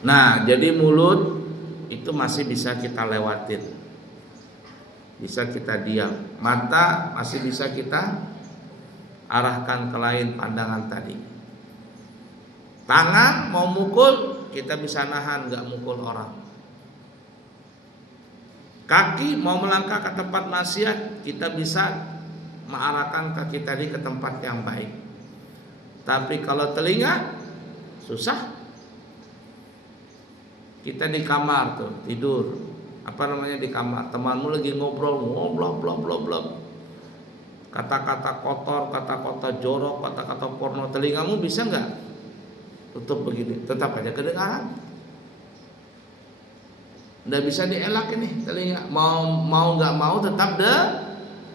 Nah, jadi mulut itu masih bisa kita lewatin, bisa kita diam. Mata masih bisa kita arahkan ke lain pandangan tadi. Tangan mau mukul, kita bisa nahan, nggak mukul orang. Kaki mau melangkah ke tempat maksiat, kita bisa mengarahkan kaki tadi ke tempat yang baik. Tapi kalau telinga, susah. Kita di kamar tuh tidur, apa namanya di kamar, temanmu lagi ngobrol, kata-kata kotor, kata-kata jorok, kata-kata porno, telingamu bisa nggak tutup begini? Tetap aja kedengaran. Nggak bisa dielak ini telinga, mau nggak mau tetap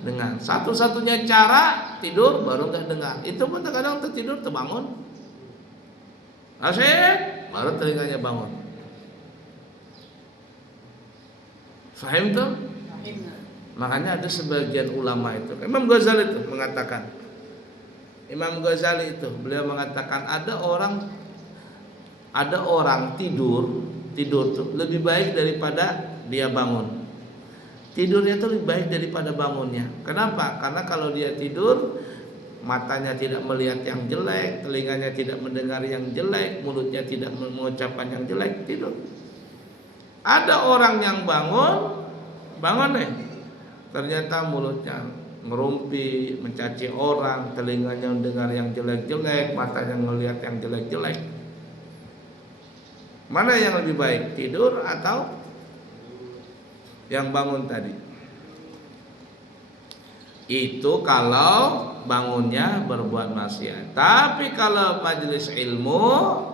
dengar. Satu-satunya cara tidur baru nggak dengar. Itu pun terkadang tertidur terbangun, asyik baru telinganya bangun. Fahim tuh? Makanya ada sebagian ulama itu, Imam Ghazali itu mengatakan, beliau mengatakan ada orang tidur tuh lebih baik daripada dia bangun. Tidurnya tuh lebih baik daripada bangunnya. Kenapa? Karena kalau dia tidur, matanya tidak melihat yang jelek, telinganya tidak mendengar yang jelek, mulutnya tidak mengucapkan yang jelek, tidur. Ada orang yang bangun nih, ternyata mulutnya ngerumpi, mencaci orang, telinganya mendengar yang jelek-jelek, matanya melihat yang jelek-jelek. Mana yang lebih baik, tidur atau yang bangun tadi? Itu kalau bangunnya berbuat maksiat. Tapi kalau majelis ilmu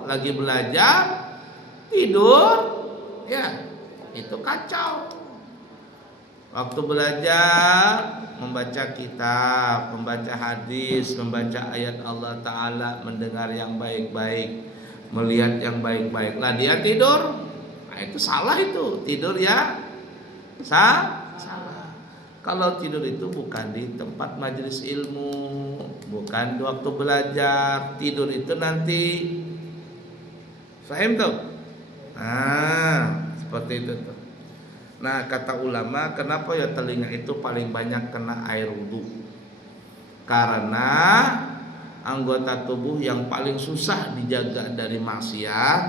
lagi belajar tidur, ya itu kacau. Waktu belajar, membaca kitab, membaca hadis, membaca ayat Allah Ta'ala, mendengar yang baik-baik, melihat yang baik-baik, lah dia tidur, nah itu salah, itu tidur ya salah. Kalau tidur itu bukan di tempat majelis ilmu, bukan di waktu belajar. Tidur itu nanti, paham tuh? Nah, seperti itu tuh. Nah, kata ulama, kenapa ya telinga itu paling banyak kena air wudu? Karena anggota tubuh yang paling susah dijaga dari maksiat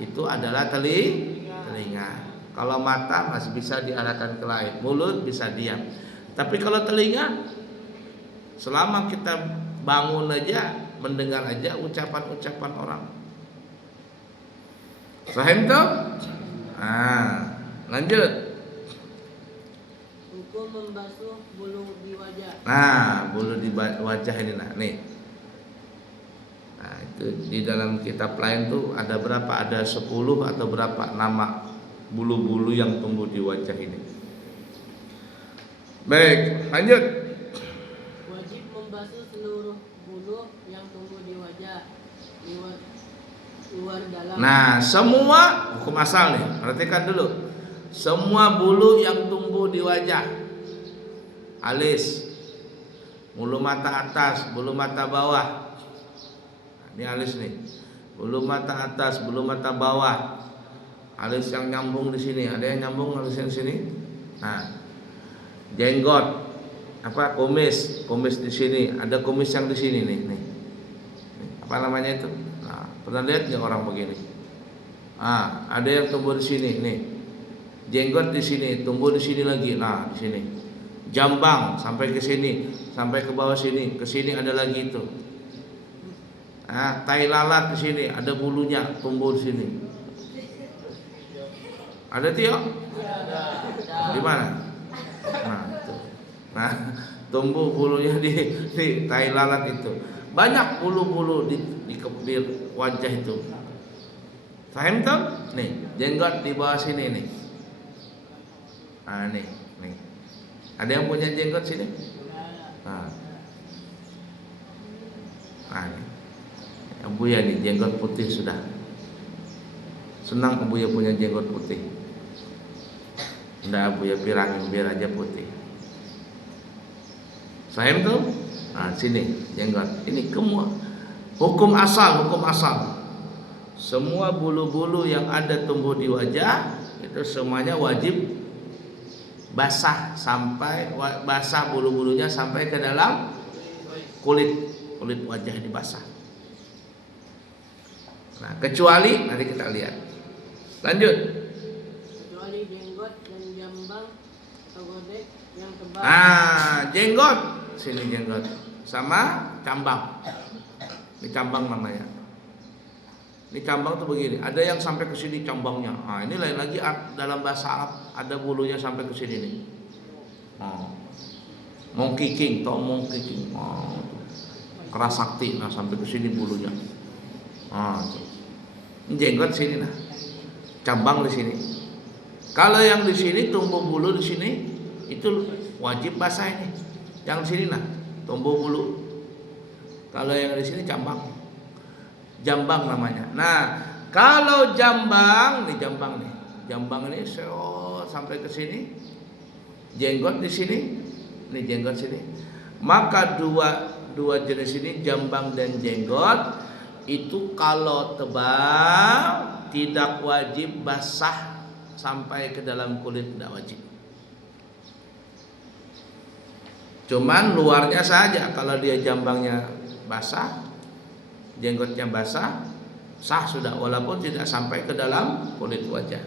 itu adalah telinga. Kalau mata masih bisa diarahkan ke lain, mulut bisa diam. Tapi kalau telinga, selama kita bangun aja, mendengar aja ucapan-ucapan orang. Paham tuh? Nah, lanjut. Hukum membasuh bulu di wajah. Nah, bulu di wajah ini nih. Nah, itu di dalam kitab lain tuh ada berapa? Ada 10 atau berapa nama bulu-bulu yang tumbuh di wajah ini. Baik, lanjut. Wajib membasuh seluruh bulu yang tumbuh di wajah, luar dalam. Nah, semua hukum asal nih, perhatikan dulu. Semua bulu yang tumbuh di wajah, alis, bulu mata atas, bulu mata bawah. Nah, ini alis nih, bulu mata atas, bulu mata bawah, alis yang nyambung di sini, ada yang nyambung alis yang sini. Nah, jenggot, kumis di sini, ada kumis yang di sini nih. Apa namanya itu? Nah, pernah lihat nggak orang begini? Ah, ada yang tumbuh di sini nih. Jenggot di sini, tumbuh di sini lagi. Nah, di sini. Jambang sampai ke sini, sampai ke bawah sini, ke sini ada lagi itu. Nah, tai lalat di sini, ada bulunya tumbuh di sini. Ada Tio? Di mana? Nah, itu. Nah, tumbuh bulunya di tai lalat itu. Banyak bulu-bulu di wajah itu. Paham tuh? Nih, jenggot di bawah sini nih. Nah, nih. Ada yang punya jenggot sini? Nah, nih. Buya nih jenggot putih sudah. Senang Buya punya jenggot putih. Nggak Buya pirangin biar aja putih. Paham tuh? Nah, sini jenggot. Ini hukum asal. semua bulu-bulu yang ada tumbuh di wajah itu semuanya wajib basah sampai basah bulu-bulunya sampai ke dalam kulit wajah dibasah. Nah, kecuali nanti kita lihat. Lanjut. Kecuali jenggot dan jambang atau godek yang tebal. Jenggot, sini jenggot sama cambang. Ini cambang namanya. Ini cambang tuh begini, ada yang sampai ke sini cambangnya. Ini lain lagi dalam bahasa Arab ada bulunya sampai ke sini nih. Monkey king, tau monkey king. Keras sakti, sampai ke sini bulunya. Ini jenggot sini nah. Cambang di sini. Kalau yang di sini tumbuh bulu di sini itu wajib basah ini. Yang di sini nah, tumbuh bulu. Kalau yang di sini jambang namanya. Nah, kalau jambang ini sampai ke sini, jenggot di sini, ini jenggot sini. Maka dua jenis ini jambang dan jenggot itu kalau tebal tidak wajib basah sampai ke dalam kulit, tidak wajib. Cuman luarnya saja, kalau dia jambangnya basah, jenggotnya basah, sah sudah walaupun tidak sampai ke dalam kulit wajah.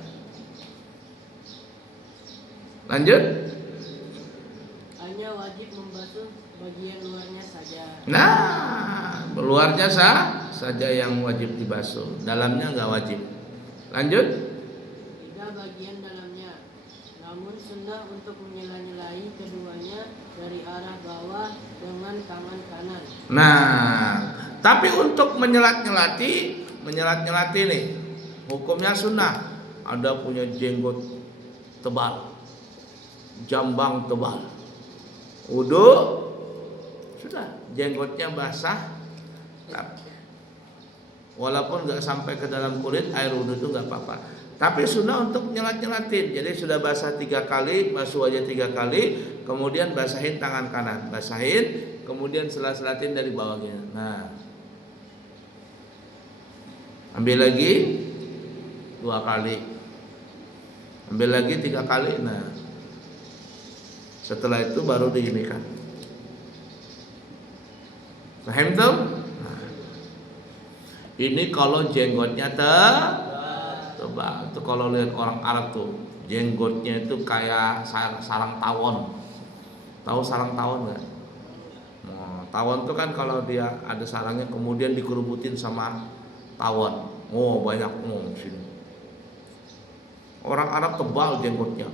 Lanjut. Hanya wajib membasuh bagian luarnya saja. Nah, luarnya saja yang wajib dibasuh, dalamnya nggak wajib. Lanjut. Tidak bagian dalamnya, namun sunnah untuk menyela-nyelai keduanya dari arah bawah dengan tangan kanan. Nah, tapi untuk menyelat-nyelati nih, hukumnya sunnah. Ada punya jenggot tebal, jambang tebal, wudu sudah jenggotnya basah, walaupun nggak sampai ke dalam kulit, air wudu itu nggak apa-apa. Tapi sunnah untuk nyelat-nyelatin. Jadi sudah basah 3 kali, basuh wajah 3 kali, kemudian basahin tangan kanan, basahin, kemudian selat-selatin dari bawahnya. Nah, ambil lagi 2 kali, ambil lagi 3 kali. Nah, setelah itu baru diinikan. Paham tuh? Nah, ini kalau jenggotnya tebal. Itu kalau lihat orang Arab tuh, jenggotnya itu kayak sarang tawon. Tahu sarang tawon nggak? Nah, tawon tuh kan kalau dia ada sarangnya kemudian dikerubutin sama tawon. Banyak sini. Orang Arab tebal jenggotnya.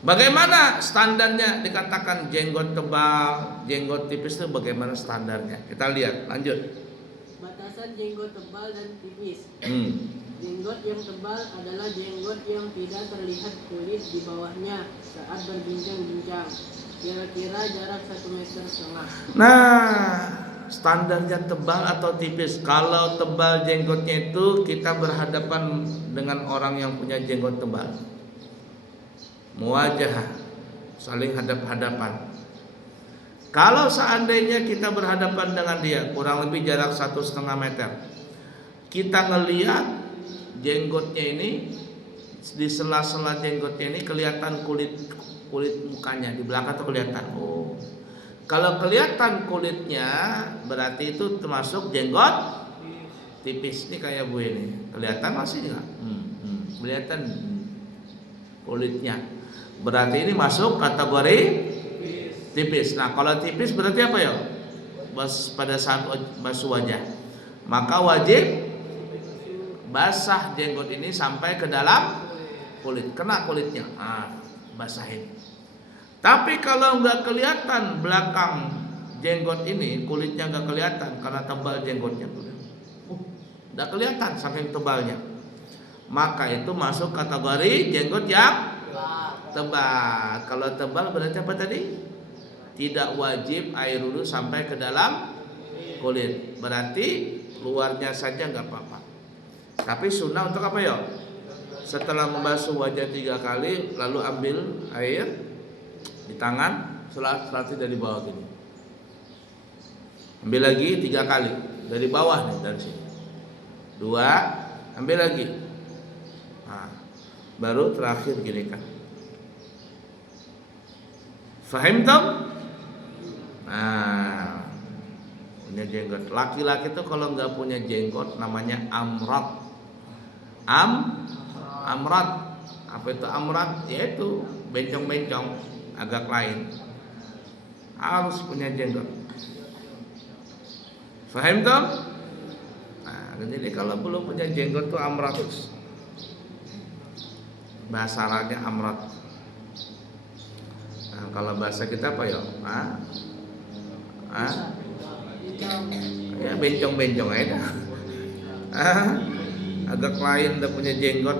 Bagaimana standarnya dikatakan jenggot tebal, jenggot tipis itu bagaimana standarnya? Kita lihat, lanjut. Batasan jenggot tebal dan tipis. Jenggot yang tebal adalah jenggot yang tidak terlihat kulit di bawahnya saat berbincang-bincang. Kira-kira jarak 1,5 meter. Nah, standarnya tebal atau tipis. Kalau tebal jenggotnya itu kita berhadapan dengan orang yang punya jenggot tebal. Muwajah, saling hadap-hadapan. Kalau seandainya kita berhadapan dengan dia, kurang lebih jarak 1,5 meter, kita ngelihat jenggotnya ini, di sela-sela jenggotnya ini kelihatan kulit mukanya di belakang tuh kelihatan. Kalau kelihatan kulitnya berarti itu termasuk jenggot tipis. Ini kayak Bu ini, kelihatan masih nggak? Kelihatan kulitnya. Berarti ini masuk kategori tipis. Nah, kalau tipis berarti apa ya? Pada saat basuh wajah, maka wajib basah jenggot ini sampai ke dalam kulit, kena kulitnya, basahin. Tapi kalau nggak kelihatan belakang jenggot ini, kulitnya nggak kelihatan karena tebal jenggotnya, nggak kelihatan saking tebalnya, maka itu masuk kategori jenggot yang tebal. Kalau tebal berarti apa tadi? Tidak wajib air wudu sampai ke dalam kulit. Berarti luarnya saja nggak apa-apa. Tapi sunnah untuk apa ya? Setelah membasuh wajah 3 kali, lalu ambil air di tangan, selati dari bawah gini. Ambil lagi 3 kali. dari bawah nih, dari sini. 2, ambil lagi. Nah, baru terakhir gini kan. Fahim toh? Nah, punya jenggot. Laki-laki tuh kalau nggak punya jenggot namanya amrat. Amrat. Apa itu amrat? Yaitu bencong-bencong, agak lain. Harus punya jenggot. Fahim toh? Nah, jadi kalau belum punya jenggot tuh amratus. Bahasa Arabnya amrat. Nah, kalau bahasa kita apa ya? Ya bencong-bencong aja. Agak lain udah punya jenggot.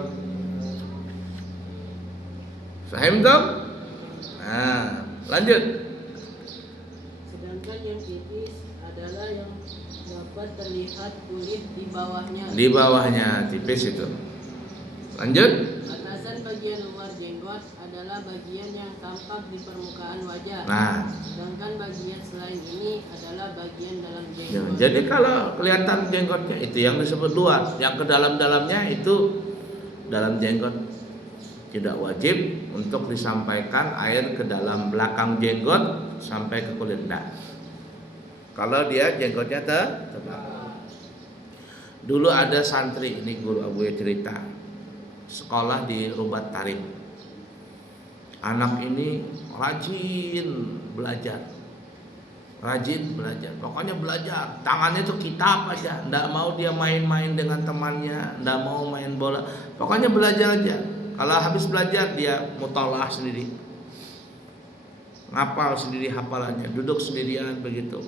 Fahim toh? Nah, lanjut. Sedangkan yang tipis adalah yang dapat terlihat kulit di bawahnya. Di bawahnya tipis itu. Lanjut. Batasan bagian luar jenggot adalah bagian yang tampak di permukaan wajah. Nah, Sedangkan bagian selain ini adalah bagian dalam ya, jenggot. jadi kalau kelihatan jenggotnya itu yang disebut luar, yang ke dalam-dalamnya itu dalam jenggot. Tidak wajib untuk disampaikan air ke dalam belakang jenggot sampai ke kulit. Nah, kalau dia jenggotnya tebal. Dulu ada santri, ini guru Abu ya cerita, sekolah di Rubat Tarim. Anak ini rajin belajar, pokoknya belajar. Tangannya tuh kitab aja, ndak mau dia main-main dengan temannya, ndak mau main bola, pokoknya belajar aja. Kalau habis belajar dia mutalaah sendiri, ngapal sendiri hafalannya, duduk sendirian begitu.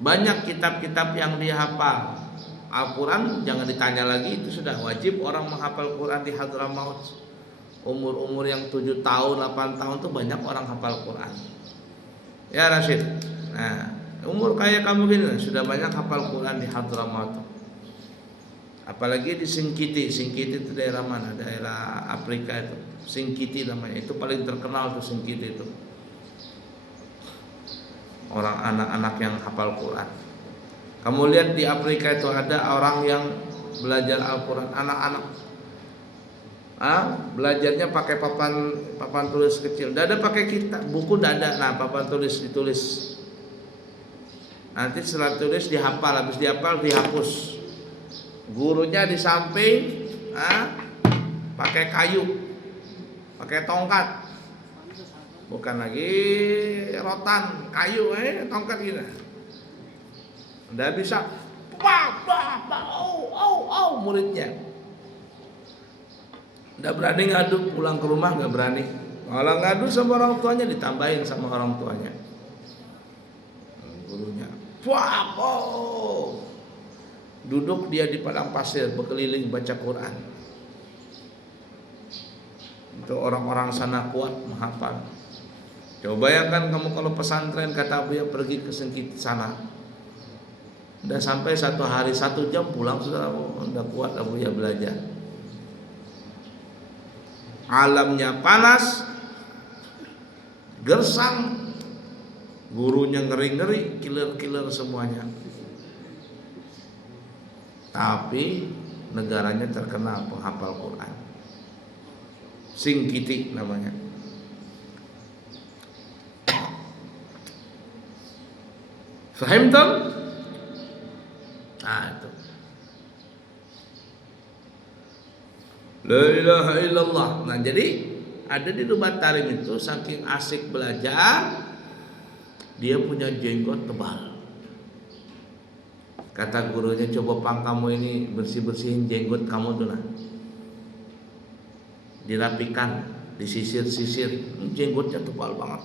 Banyak kitab-kitab yang dia hafal. Al-Quran jangan ditanya lagi, itu sudah wajib orang menghafal Quran di Hadramaut. Umur-umur yang 7 tahun, 8 tahun tuh banyak orang hafal Quran. Ya Rashid. Nah, umur kayak kamu gini sudah banyak hafal Quran di Hadramaut. Apalagi di Singkiti. Singkiti itu daerah mana? Daerah Afrika itu. Singkiti namanya. Itu paling terkenal tuh Singkiti itu. Orang anak-anak yang hafal Quran. Kamu lihat di Afrika itu ada orang yang belajar Al-Quran, anak-anak. Belajarnya pakai papan tulis kecil. Tidak ada pakai kitab, buku tidak ada. Nah, papan tulis ditulis. Nanti setelah tulis dihafal, habis dihafal dihapus. Gurunya di samping, pakai kayu, pakai tongkat, bukan lagi rotan, kayu, tongkat gitu. Udah bisa, muridnya. Udah berani ngadu pulang ke rumah, nggak berani. Kalau ngadu sama orang tuanya ditambahin sama orang tuanya. Gurunya, duduk dia di padang pasir berkeliling baca Quran. Itu orang-orang sana kuat menghafal. Coba bayangkan kamu kalau pesantren, kata Abu ya pergi ke Singkit sana. Udah sampai 1 hari 1 jam pulang sudah udah kuat Abu ya belajar. Alamnya panas, gersang, gurunya ngeri-ngeri, killer-killer semuanya. Tapi negaranya terkenal penghafal Quran. Singkiti namanya. Fahim toh? Nah itu. La ilaha illallah. Nah jadi ada di Rubat Tarim itu saking asik belajar, dia punya jenggot tebal. Kata gurunya, coba pang kamu ini bersih-bersihin jenggot kamu tuh lah. Dirapikan, disisir-sisir, jenggotnya tebal banget.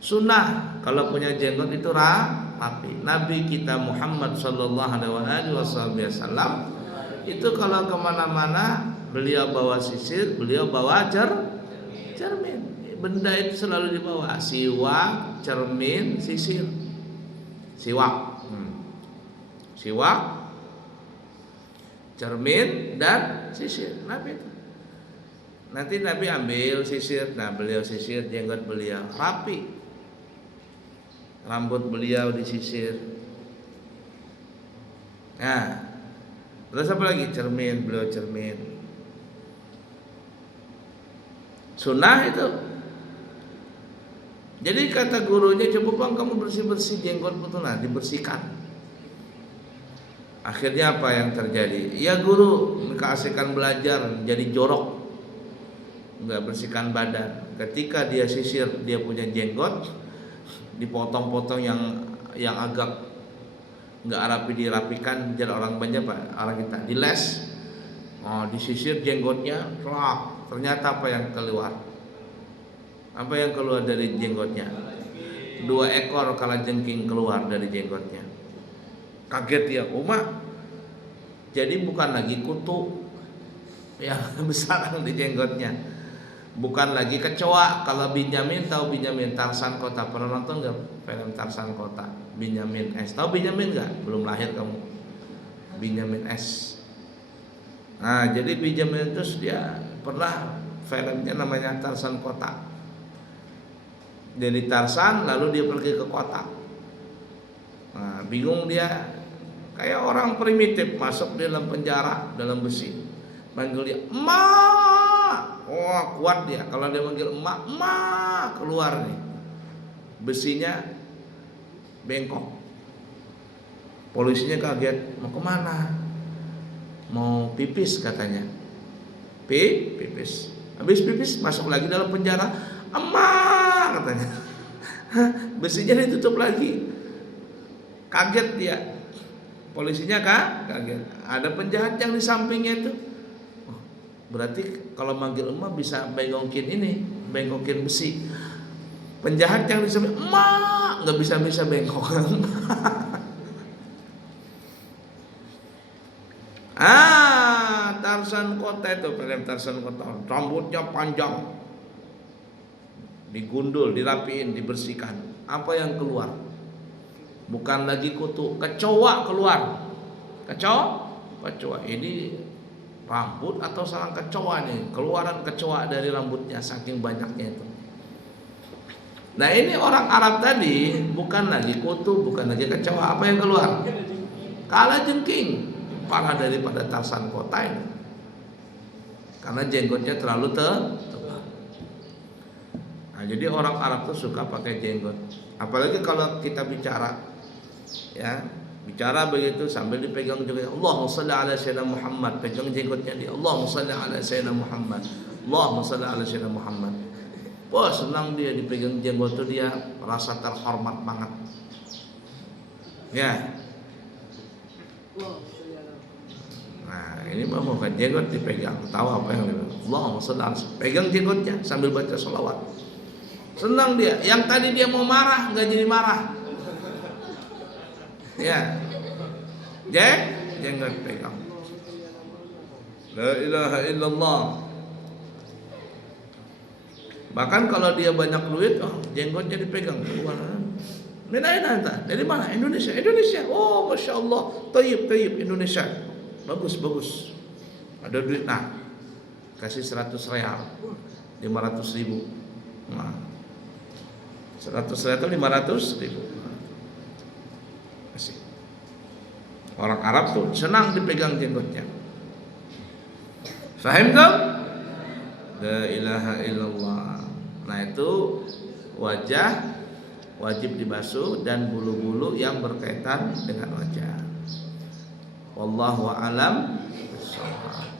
Sunnah kalau punya jenggot itu rapi. Nabi kita Muhammad sallallahu alaihi wasallam itu kalau kemana-mana beliau bawa sisir, beliau bawa cermin. Benda itu selalu dibawa, siwak, cermin, sisir. Siwak, cermin dan sisir. Nabi itu. Nanti Nabi ambil sisir, nah beliau sisir jenggot beliau rapi. rambut beliau disisir. Nah, terus apa lagi? Cermin, beliau cermin. Sunnah itu. Jadi kata gurunya, coba bang kamu bersih-bersih jenggotmu tuh, nah dibersihkan. Akhirnya apa yang terjadi? Ya guru keasikan belajar jadi jorok, nggak bersihkan badan. Ketika dia sisir, dia punya jenggot, dipotong-potong yang agak nggak rapi dirapikan, jadi orang banyak pak, orang kita diles, disisir jenggotnya, ternyata apa yang keluar? Apa yang keluar dari jenggotnya? 2 ekor kalajengking keluar dari jenggotnya. Kaget dia, Uma. Jadi bukan lagi kutu yang besar di jenggotnya, bukan lagi kecoa. Kalau Benyamin, tahu Benyamin Tarsan Kota? Pernah nonton nggak film Tarsan Kota? Benyamin S. Tahu Benyamin nggak? Belum lahir kamu. Benyamin S. Nah, jadi Benyamin itu dia pernah filmnya namanya Tarsan Kota. Dari Tarsan lalu dia pergi ke kota. Nah, bingung dia, kayak orang primitif masuk di dalam penjara dalam besi. Manggil dia, "Emak!" Wah, kuat dia. Kalau dia manggil emak, "Emak!" keluar nih. Besinya bengkok. Polisinya kaget, "Mau kemana?" "Mau pipis," katanya. Pipis. Habis pipis masuk lagi dalam penjara. "Emak!" katanya. Besinya ditutup lagi. Kaget dia. Polisinya kaget. Ada penjahat yang di sampingnya itu. Berarti kalau manggil emak bisa bengkokin besi. Penjahat yang di samping, "Emak!" nggak bisa bengkok. Tarsan Kota itu, film Tarsan Kota. Rambutnya panjang, digundul, dirapiin, dibersihkan. Apa yang keluar? Bukan lagi kutu, kecoa keluar. Kecoa. Ini rambut atau sarang kecoa nih? Keluaran kecoa dari rambutnya saking banyaknya itu. Nah, ini orang Arab tadi bukan lagi kutu, bukan lagi kecoa. Apa yang keluar? Kalajengking. Parah daripada Tarsan Kota ini. Karena jenggotnya terlalu tebal. Nah, jadi orang Arab tuh suka pakai jenggot. Apalagi kalau kita bicara, ya, bicara begitu sambil dipegang juga. Allahumma shalli ala sayyidina Muhammad. Pegang jenggotnya dia. Allahumma shalli ala sayyidina Muhammad. Allahumma shalli ala sayyidina Muhammad. Wah, senang dia dipegang jenggot tuh, dia merasa terhormat banget. Ya. Nah, ini mau bukan jenggot dipegang, tahu apa yang dia. Allahumma shalli ala, pegang jenggotnya sambil baca sholawat. Senang dia. Yang tadi dia mau marah nggak jadi marah. Ya, jenggot pegang. La ilaha illallah. Bahkan kalau dia banyak duit, jenggotnya dipegang. Dari mana? Indonesia. Oh, masya Allah. Tayyib Indonesia. Bagus. Ada duit, nah, kasih 100 real, 500 ribu. Nah, 100 real itu 500 ribu. Kasih. Orang Arab tuh senang dipegang jenggotnya. Faham tak? La ilaha illallah. Nah, itu wajah wajib dibasuh dan bulu-bulu yang berkaitan dengan wajah. Wallahu a'lam bishawab.